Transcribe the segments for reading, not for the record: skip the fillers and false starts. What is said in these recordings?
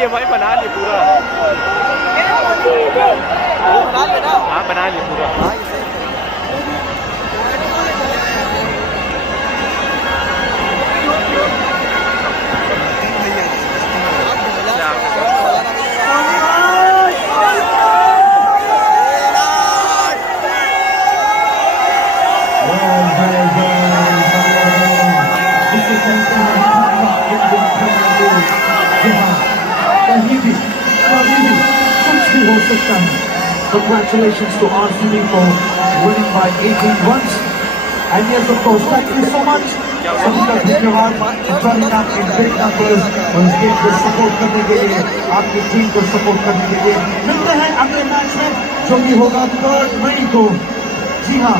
लिए भाई, बना लिए पूरा। हाँ बना लिए पूरा। Congratulations to RCB for winning by 18 runs. And yes, of course, thank you so much. सभी का धन्यवाद turning up in big numbers और इस गेम को सपोर्ट करने के लिए, आपकी टीम को सपोर्ट करने के लिए। मिलते हैं अगले मैच में जो कि होगा 3 मई को। जी हाँ,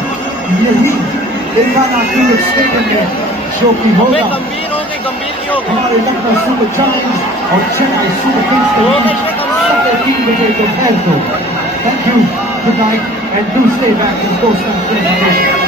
यही तेलंगाना क्रिकेट स्टेडियम में जो कि होगा हमारे लखनऊ सुपर जायंट्स और चेन्नई सुपर किंग्स के बीच 3 बजे दोपहर को। Thank you, good night, and do stay back in Coast and